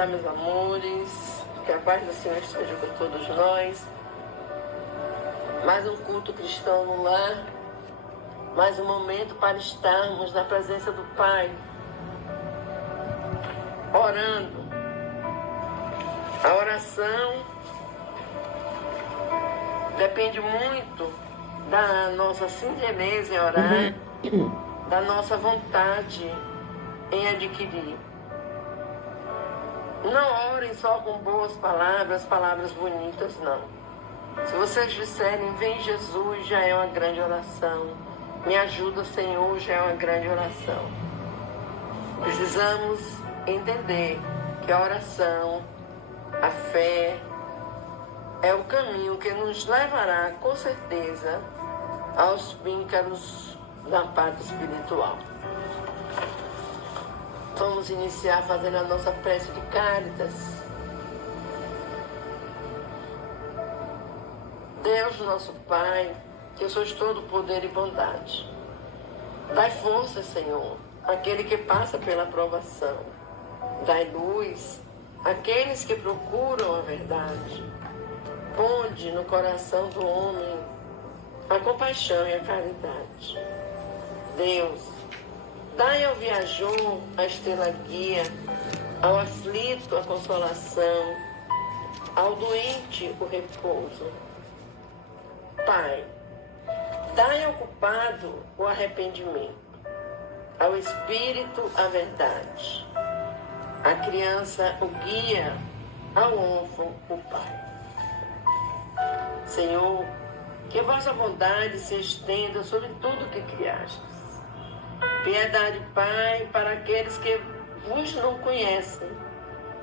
Olá, meus amores, que a paz do Senhor esteja com todos nós. Mais um culto cristão no lar, mais um momento para estarmos na presença do Pai, orando. A oração depende muito da nossa singeleza em orar, da nossa vontade em adquirir. Não orem só com boas palavras, palavras bonitas, não. Se vocês disserem, vem Jesus, já é uma grande oração. Me ajuda, Senhor, já é uma grande oração. Precisamos entender que a oração, a fé, é o caminho que nos levará, com certeza, aos píncaros da pátria espiritual. Vamos iniciar fazendo a nossa prece de Cáritas. Deus, nosso Pai, que sois todo poder e bondade. Dai força, Senhor, àquele que passa pela provação. Dai luz àqueles que procuram a verdade. Ponde no coração do homem a compaixão e a caridade. Deus, dai ao viajor a estrela guia, ao aflito a consolação, ao doente o repouso. Pai, dai ao culpado o arrependimento, ao espírito a verdade, à criança o guia, ao órfão o Pai. Senhor, que vossa bondade se estenda sobre tudo que criastes. Piedade, Pai, para aqueles que vos não conhecem,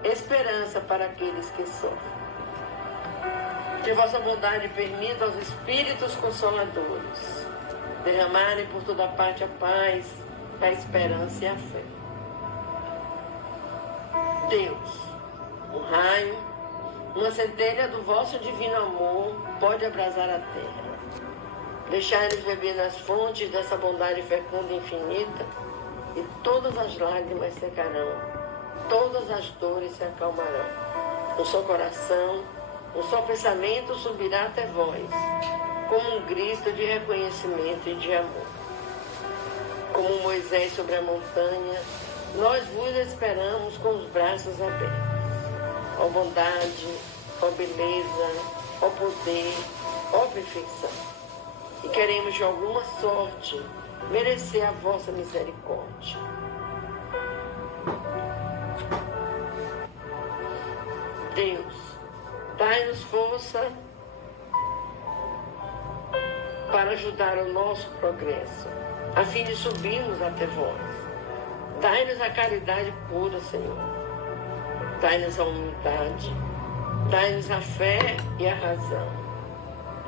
esperança para aqueles que sofrem. Que vossa bondade permita aos Espíritos Consoladores derramarem por toda parte a paz, a esperança e a fé. Deus, um raio, uma centelha do vosso divino amor pode abrasar a terra. Deixai-nos beber nas fontes dessa bondade fecunda e infinita, e todas as lágrimas secarão, todas as dores se acalmarão. Um só coração, um só pensamento subirá até vós, como um grito de reconhecimento e de amor. Como Moisés sobre a montanha, nós vos esperamos com os braços abertos. Ó bondade, ó beleza, ó poder, ó perfeição. E queremos de alguma sorte merecer a vossa misericórdia. Deus, dai-nos força para ajudar o nosso progresso, a fim de subirmos até vós. Dai-nos a caridade pura, Senhor. Dai-nos a humildade, dai-nos a fé e a razão.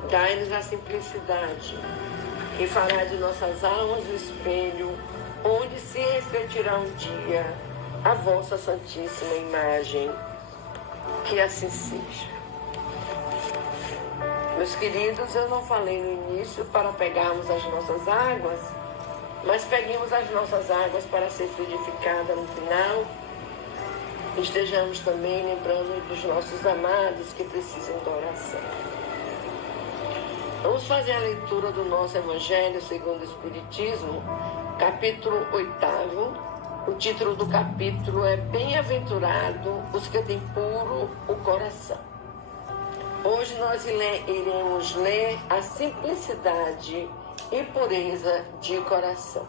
Dai-nos a simplicidade e fará de nossas almas o espelho onde se refletirá um dia a vossa santíssima imagem. Que assim seja. Meus queridos, eu não falei no início para pegarmos as nossas águas, mas peguemos as nossas águas para ser fluidificada no final. Estejamos também lembrando dos nossos amados que precisam da oração. Vamos fazer a leitura do nosso Evangelho segundo o Espiritismo, capítulo 8º. O título do capítulo é Bem-aventurado os que têm puro o coração. Hoje nós iremos ler a simplicidade e pureza de coração.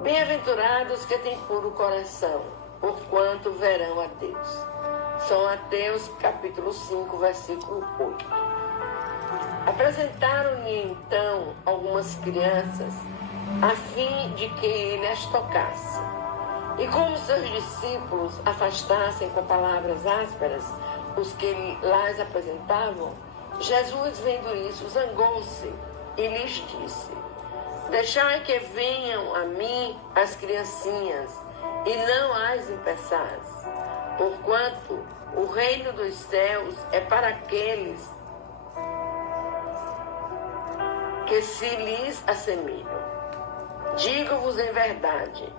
Bem-aventurados que têm puro coração, porquanto verão a Deus. São Mateus capítulo 5, versículo 8. Apresentaram-lhe então algumas crianças, a fim de que ele as tocasse. E como seus discípulos afastassem com palavras ásperas os que las apresentavam, Jesus, vendo isso, zangou-se e lhes disse: Deixai que venham a mim as criancinhas, e não as impeçais, porquanto o reino dos céus é para aqueles que se lhes assemelham. Digo-vos em verdade,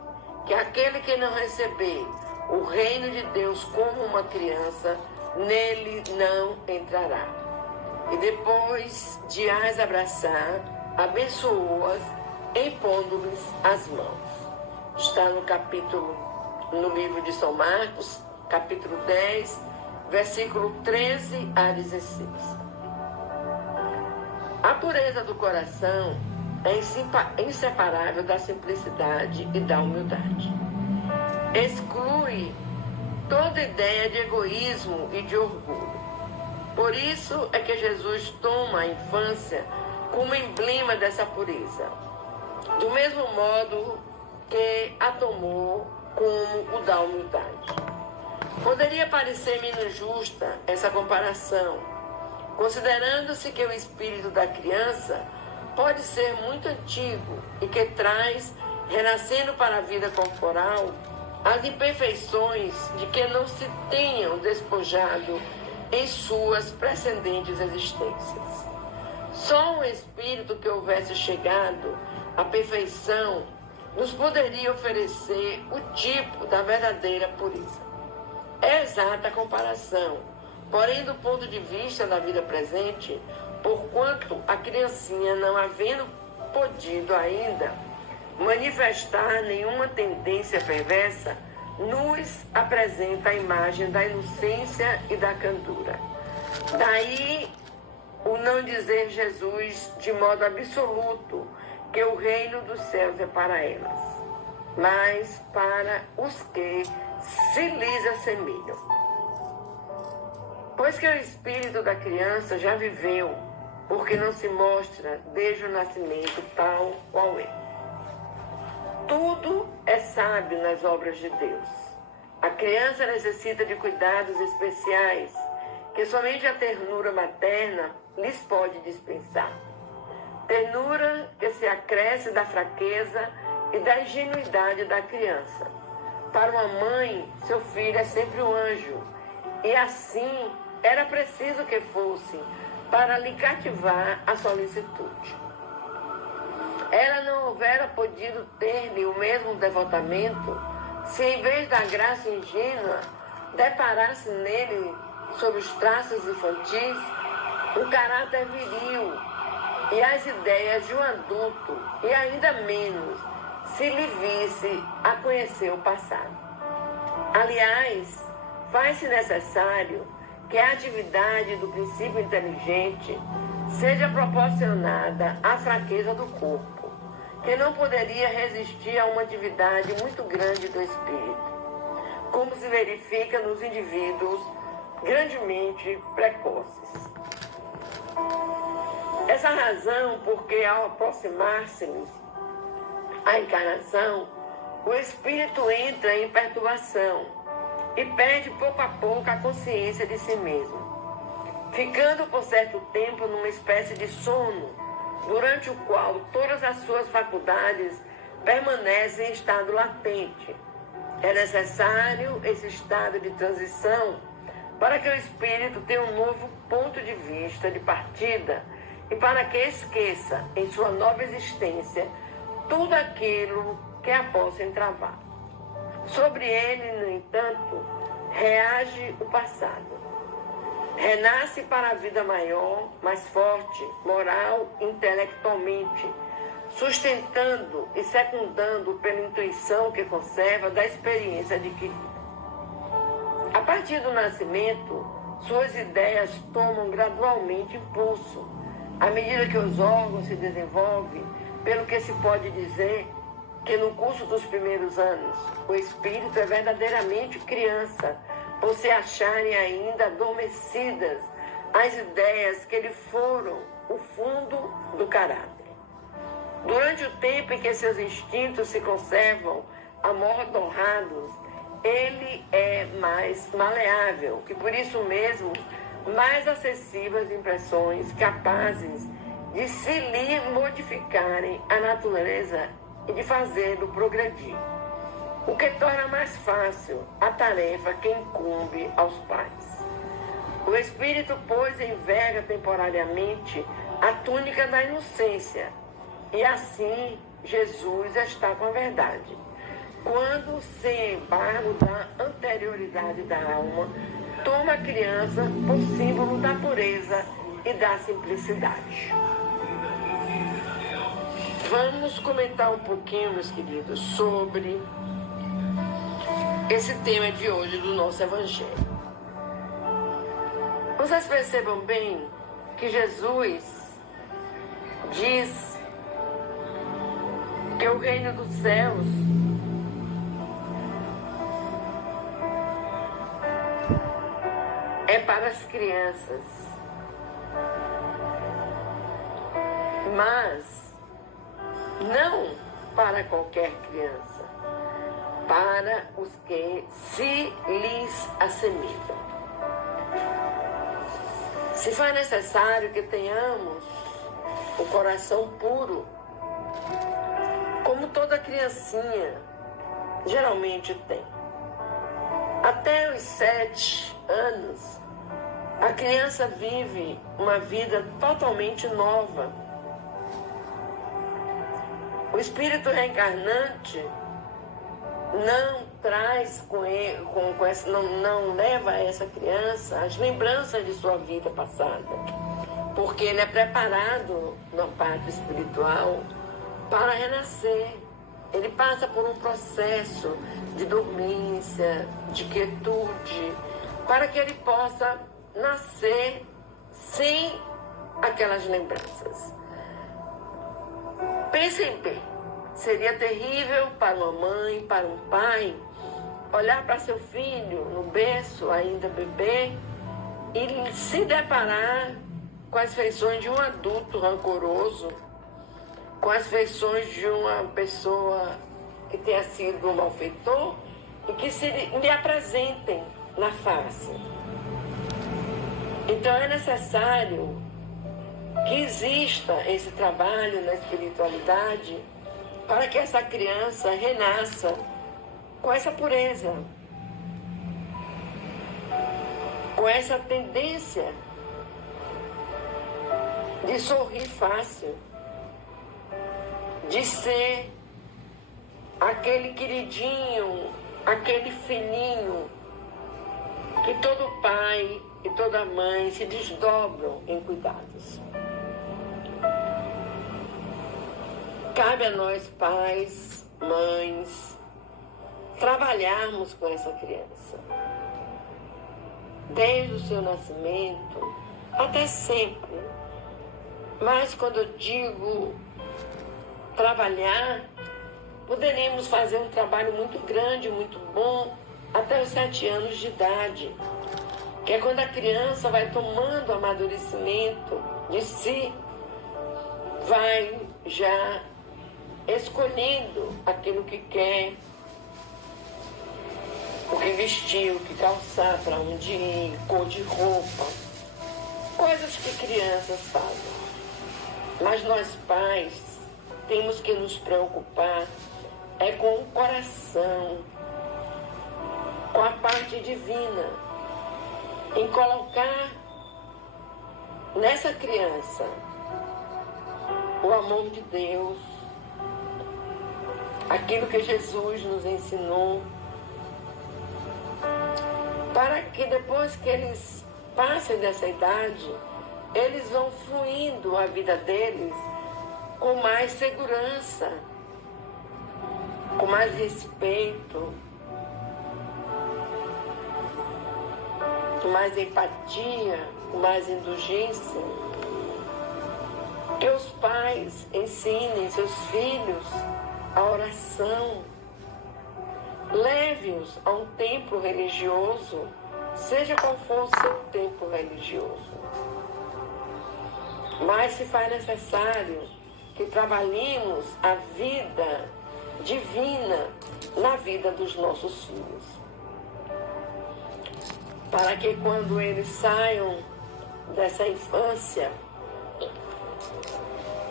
que aquele que não receber o reino de Deus como uma criança, nele não entrará. E depois de as abraçar, abençoou-as, impondo-lhes as mãos. Está no livro de São Marcos, capítulo 10, versículo 13 a 16. A pureza do coração é inseparável da simplicidade e da humildade. Exclui toda ideia de egoísmo e de orgulho. Por isso é que Jesus toma a infância como emblema dessa pureza, do mesmo modo que a tomou como o da humildade. Poderia parecer menos justa essa comparação, considerando-se que o espírito da criança pode ser muito antigo e que traz, renascendo para a vida corporal, as imperfeições de que não se tenham despojado em suas precedentes existências. Só um espírito que houvesse chegado à perfeição nos poderia oferecer o tipo da verdadeira pureza. É exata a comparação, porém do ponto de vista da vida presente, porquanto a criancinha, não havendo podido ainda manifestar nenhuma tendência perversa, nos apresenta a imagem da inocência e da candura. Daí o não dizer Jesus de modo absoluto que o reino dos céus é para elas, mas para os que se lhes assemelham. Pois que o espírito da criança já viveu, porque não se mostra desde o nascimento tal qual é. Tudo é sábio nas obras de Deus. A criança necessita de cuidados especiais que somente a ternura materna lhes pode dispensar. Ternura que se acresce da fraqueza e da ingenuidade da criança. Para uma mãe, seu filho é sempre um anjo, e assim era preciso que fosse para lhe cativar a solicitude. Ela não houvera podido ter-lhe o mesmo devotamento se, em vez da graça ingênua, deparasse nele, sob os traços infantis, um caráter viril e as ideias de um adulto, e ainda menos se lhe visse a conhecer o passado. Aliás, faz-se necessário que a atividade do princípio inteligente seja proporcionada à fraqueza do corpo, que não poderia resistir a uma atividade muito grande do espírito, como se verifica nos indivíduos grandemente precoces. Essa razão porque, ao aproximar-se-lhes a encarnação, o espírito entra em perturbação e perde pouco a pouco a consciência de si mesmo, ficando por certo tempo numa espécie de sono, durante o qual todas as suas faculdades permanecem em estado latente. É necessário esse estado de transição para que o espírito tenha um novo ponto de vista de partida e para que esqueça, em sua nova existência, tudo aquilo que a possa entravar. Sobre ele, no entanto, reage o passado. Renasce para a vida maior, mais forte, moral e intelectualmente, sustentando e secundando pela intuição que conserva da experiência adquirida. A partir do nascimento, suas ideias tomam gradualmente impulso, à medida que os órgãos se desenvolvem, pelo que se pode dizer que no curso dos primeiros anos, o espírito é verdadeiramente criança, por se acharem ainda adormecidas as ideias que lhe foram o fundo do caráter. Durante o tempo em que seus instintos se conservam amordorrados, ele é mais maleável e, por isso mesmo, mais acessível às impressões capazes de se lhe modificarem a natureza e de fazê-lo progredir, o que torna mais fácil a tarefa que incumbe aos pais. O espírito, pois, enverga temporariamente a túnica da inocência, e assim Jesus está com a verdade. quando, sem embargo da anterioridade da alma, toma a criança por símbolo da pureza e da simplicidade. Vamos comentar um pouquinho, meus queridos, sobre esse tema de hoje do nosso Evangelho. Vocês percebam bem que Jesus diz que o reino dos céus é para as crianças, mas não para qualquer criança, para os que se lhes assemelham. Se faz necessário que tenhamos o coração puro, como toda criancinha geralmente tem. Até os 7 anos, a criança vive uma vida totalmente nova. O espírito reencarnante não traz não leva a essa criança as lembranças de sua vida passada, porque ele é preparado na parte espiritual para renascer. Ele passa por um processo de dormência, de quietude, para que ele possa nascer sem aquelas lembranças. Pensem bem, seria terrível para uma mãe, para um pai, olhar para seu filho no berço, ainda bebê, e se deparar com as feições de um adulto rancoroso, com as feições de uma pessoa que tenha sido um malfeitor e que se lhe apresentem na face. Então é necessário que exista esse trabalho na espiritualidade para que essa criança renasça com essa pureza, com essa tendência de sorrir fácil, de ser aquele queridinho, aquele filhinho que todo pai e toda mãe se desdobram em cuidados. Cabe a nós, pais, mães, trabalharmos com essa criança, desde o seu nascimento até sempre. Mas quando eu digo trabalhar, poderíamos fazer um trabalho muito grande, muito bom, até os 7 anos de idade, que é quando a criança vai tomando amadurecimento de si, vai já escolhendo aquilo que quer, o que vestir, o que calçar, para onde ir, cor de roupa, coisas que crianças fazem. Mas nós pais temos que nos preocupar com o coração, com a parte divina, em colocar nessa criança o amor de Deus, aquilo que Jesus nos ensinou, para que depois que eles passem dessa idade, eles vão fluindo a vida deles com mais segurança, com mais respeito, com mais empatia, com mais indulgência. Que os pais ensinem seus filhos a oração, leve-os a um templo religioso, seja qual for o seu templo religioso. Mas se faz necessário que trabalhemos a vida divina na vida dos nossos filhos, para que quando eles saiam dessa infância,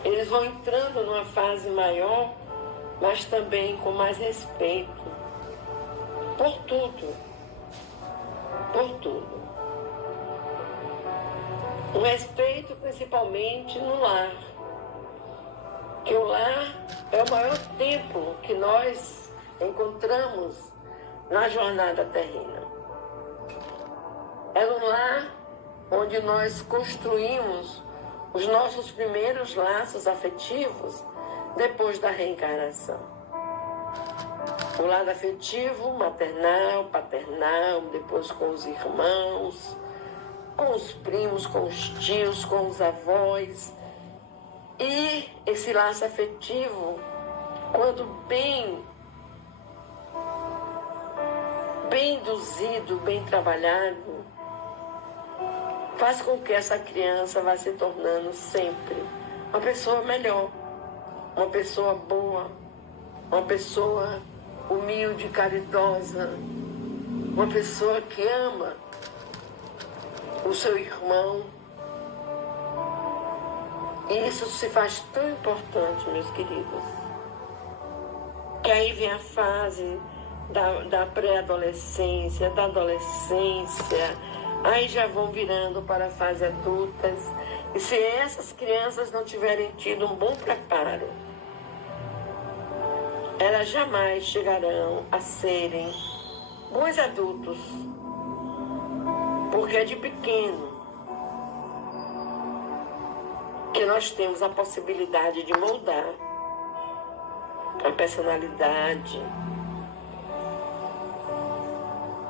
eles vão entrando numa fase maior, mas também com mais respeito por tudo, por tudo. Um respeito principalmente no lar, que o lar é o maior templo que nós encontramos na jornada terrena. É no lar onde nós construímos os nossos primeiros laços afetivos depois da reencarnação. O lado afetivo, maternal, paternal, depois com os irmãos, com os primos, com os tios, com os avós. E esse laço afetivo, quando bem induzido, bem trabalhado, faz com que essa criança vá se tornando sempre uma pessoa melhor, uma pessoa boa, uma pessoa humilde, caridosa, uma pessoa que ama o seu irmão. E isso se faz tão importante, meus queridos, que aí vem a fase da pré-adolescência, da adolescência, aí já vão virando para a fase adultas. E se essas crianças não tiverem tido um bom preparo, elas jamais chegarão a serem bons adultos, porque é de pequeno que nós temos a possibilidade de moldar a personalidade,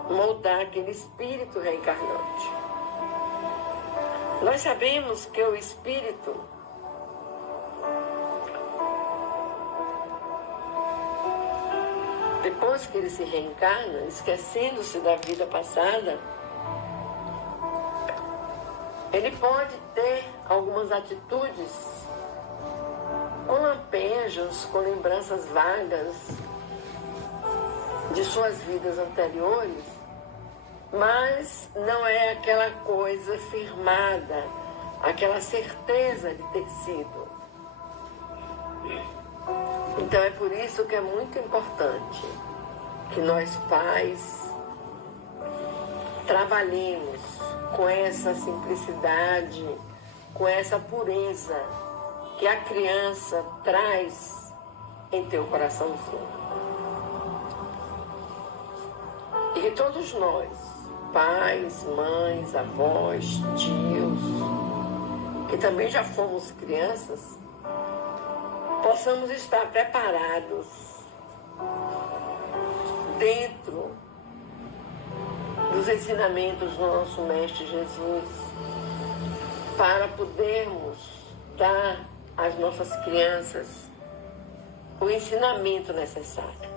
moldar aquele espírito reencarnante. Nós sabemos que o espírito depois que ele se reencarna, esquecendo-se da vida passada, ele pode ter algumas atitudes com lampejos, com lembranças vagas de suas vidas anteriores, mas não é aquela coisa firmada, aquela certeza de ter sido. Então é por isso que é muito importante que nós pais trabalhemos com essa simplicidade, com essa pureza que a criança traz em teu coraçãozinho. E que todos nós, pais, mães, avós, tios, que também já fomos crianças, possamos estar preparados dentro dos ensinamentos do nosso Mestre Jesus para podermos dar às nossas crianças o ensinamento necessário.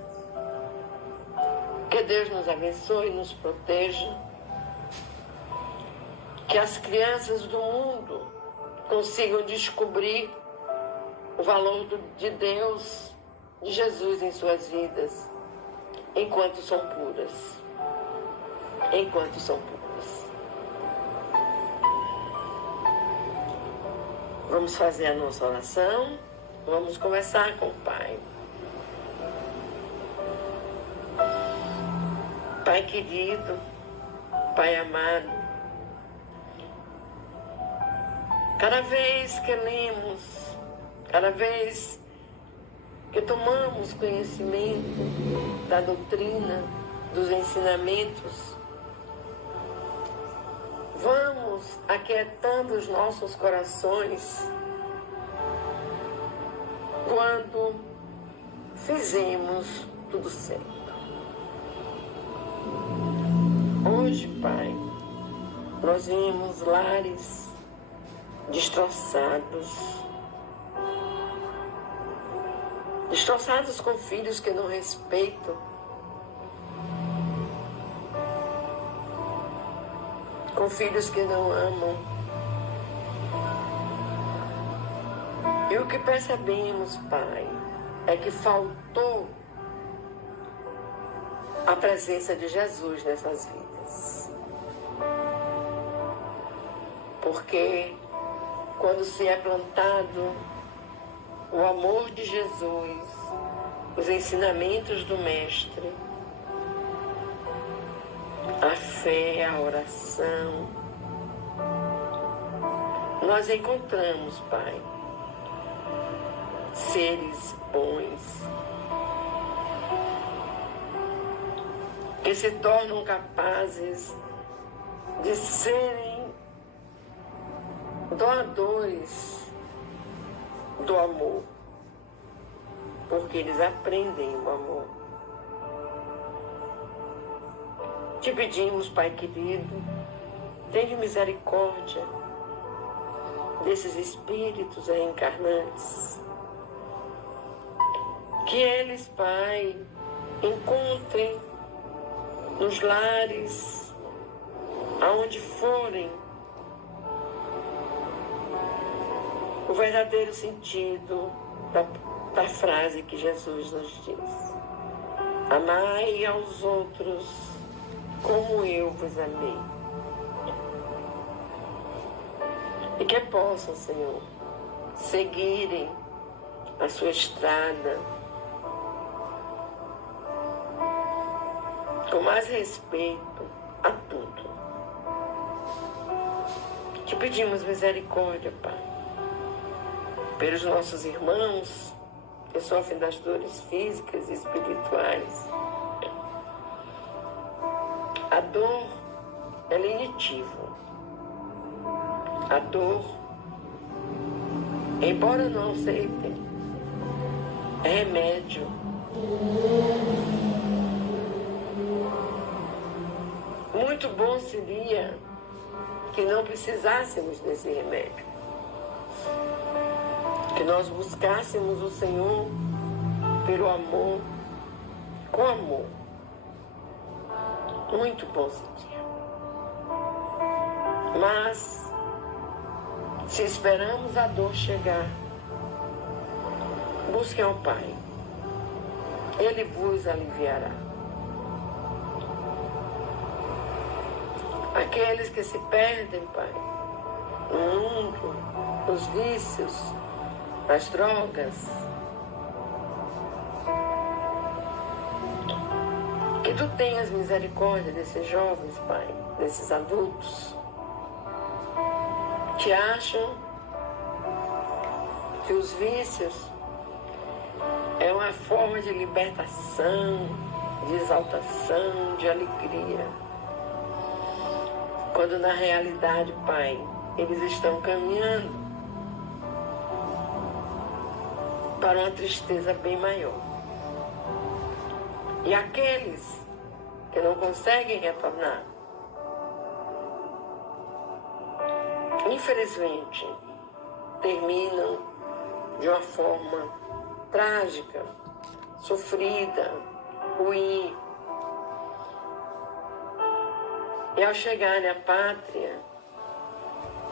Que Deus nos abençoe e nos proteja, que as crianças do mundo consigam descobrir o valor de Deus, de Jesus em suas vidas, enquanto são puras. Enquanto são puras. Vamos fazer a nossa oração, vamos conversar com o Pai. Pai querido, Pai amado, cada vez que lemos, cada vez que tomamos conhecimento da doutrina, dos ensinamentos, vamos aquietando os nossos corações quando fizemos tudo certo. Hoje, Pai, nós vimos lares destroçados com filhos que não respeitam, com filhos que não amam. E o que percebemos, Pai, é que faltou a presença de Jesus nessas vidas. Porque quando se é plantado o amor de Jesus, os ensinamentos do Mestre, a fé, a oração, nós encontramos, Pai, seres bons, que se tornam capazes de serem doadores do amor, porque eles aprendem o amor. Te pedimos, Pai querido, tenha misericórdia desses espíritos reencarnantes, que eles, Pai, encontrem nos lares, aonde forem, o verdadeiro sentido da frase que Jesus nos diz: amai aos outros como eu vos amei. E que possam, Senhor, seguirem a sua estrada com mais respeito a tudo. Te pedimos misericórdia, Pai, pelos nossos irmãos que sofrem das dores físicas e espirituais. A dor é lenitivo. A dor, embora não aceitem, é remédio. Muito bom seria que não precisássemos desse remédio, que nós buscássemos o Senhor pelo amor, com amor. Muito bom seria. Mas, se esperamos a dor chegar, busquem ao Pai. Ele vos aliviará. Aqueles que se perdem, Pai, no mundo, nos vícios, nas drogas, que Tu tenhas misericórdia desses jovens, Pai, desses adultos, que acham que os vícios é uma forma de libertação, de exaltação, de alegria. Quando na realidade, Pai, eles estão caminhando para uma tristeza bem maior. E aqueles que não conseguem retornar, infelizmente, terminam de uma forma trágica, sofrida, ruim. E ao chegarem à pátria,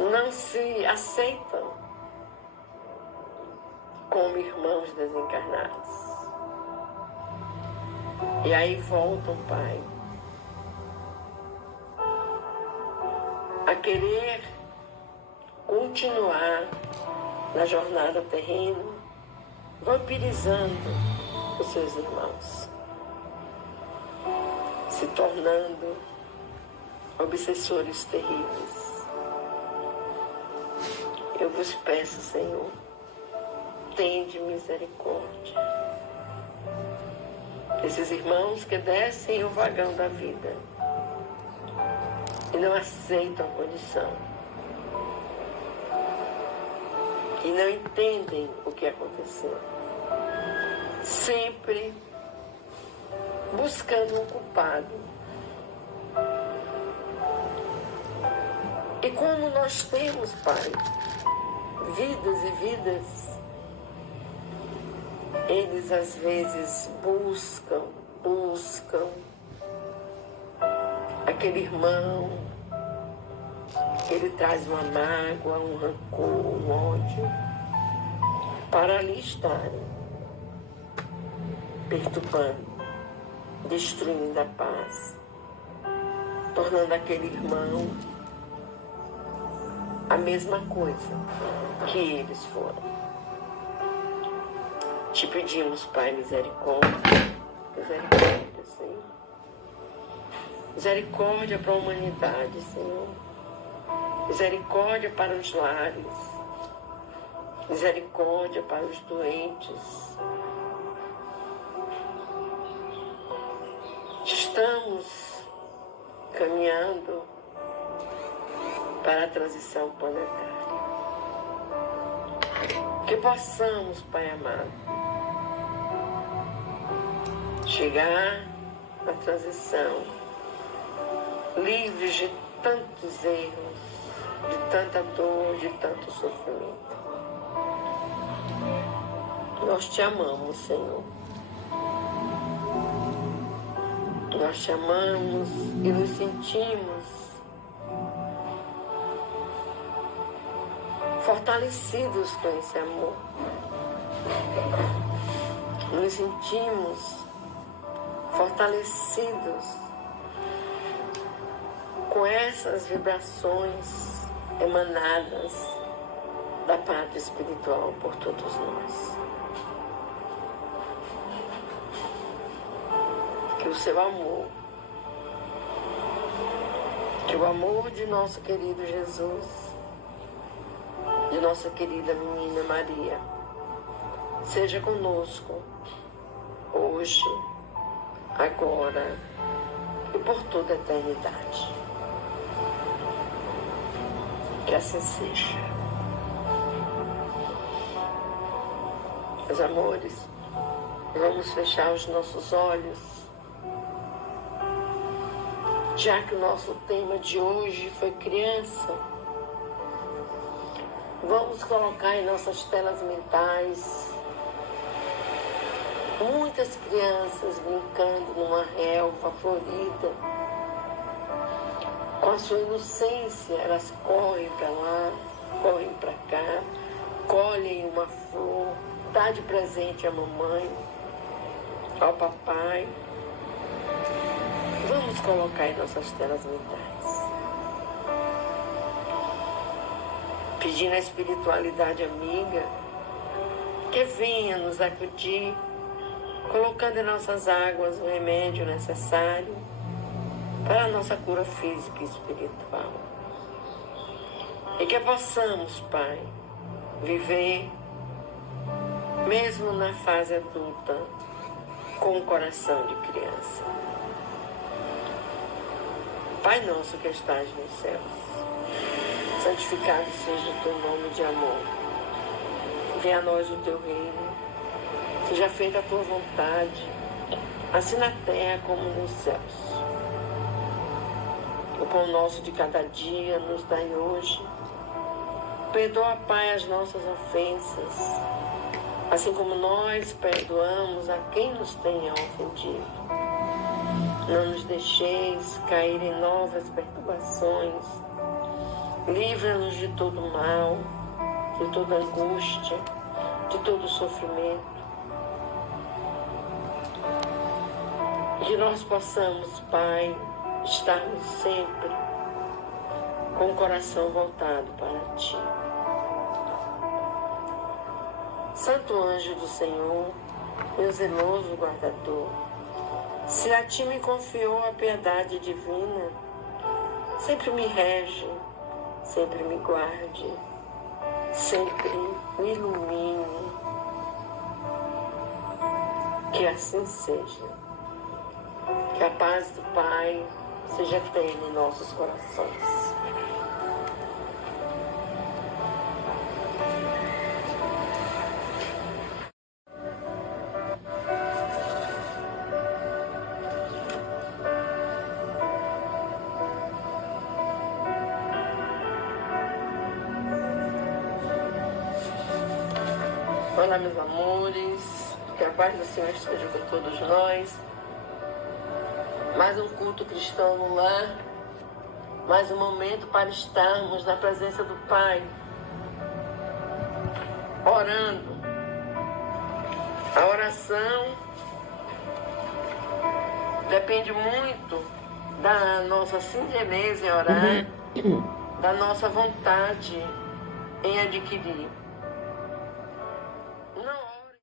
não se aceitam como irmãos desencarnados. E aí voltam, Pai, a querer continuar na jornada terrena, vampirizando os seus irmãos, se tornando obsessores terríveis. Eu vos peço, Senhor, tende misericórdia. Esses irmãos que descem o vagão da vida e não aceitam a condição, e não entendem o que aconteceu, sempre buscando um culpado. E como nós temos, Pai, vidas e vidas, eles às vezes buscam aquele irmão, ele traz uma mágoa, um rancor, um ódio, para ali estarem perturbando, destruindo a paz, tornando aquele irmão a mesma coisa que eles foram. Te pedimos, Pai, misericórdia, misericórdia, Senhor. Misericórdia para a humanidade, Senhor. Misericórdia para os lares. Misericórdia para os doentes. Estamos caminhando para a transição planetária. Que possamos, Pai amado, chegar na transição livres de tantos erros, de tanta dor, de tanto sofrimento. Nós te amamos, Senhor. Nós te amamos e nos sentimos fortalecidos com esse amor. Nos sentimos fortalecidos com essas vibrações emanadas da pátria espiritual por todos nós. Que o seu amor, que o amor de nosso querido Jesus, de nossa querida menina Maria, seja conosco hoje, agora e por toda a eternidade. Que assim seja. Meus amores, vamos fechar os nossos olhos, já que o nosso tema de hoje foi criança. Vamos colocar em nossas telas mentais muitas crianças brincando numa relva florida. Com a sua inocência, elas correm para lá, correm para cá, colhem uma flor, dá de presente à mamãe, ao papai. Vamos colocar em nossas telas mentais, pedindo à espiritualidade amiga que venha nos acudir, colocando em nossas águas o remédio necessário para a nossa cura física e espiritual. E que possamos, Pai, viver, mesmo na fase adulta, com o coração de criança. Pai nosso que estás nos céus, santificado seja o teu nome de amor. Venha a nós o teu reino. Seja feita a tua vontade, assim na terra como nos céus. O pão nosso de cada dia nos dai hoje. Perdoa, Pai, as nossas ofensas, assim como nós perdoamos a quem nos tenha ofendido. Não nos deixeis cair em novas perturbações. Livra-nos de todo mal, de toda angústia, de todo sofrimento. Que nós possamos, Pai, estarmos sempre com o coração voltado para Ti. Santo anjo do Senhor, meu zeloso guardador, se a Ti me confiou a piedade divina, sempre me rege, sempre me guarde, sempre me ilumine. Que assim seja. Que a paz do Pai seja eterna em nossos corações. Olá, meus amores, que a paz do Senhor esteja com todos nós. Mais um culto cristão no lar, mais um momento para estarmos na presença do Pai, orando. A oração depende muito da nossa singeleza em orar, da nossa vontade em adquirir.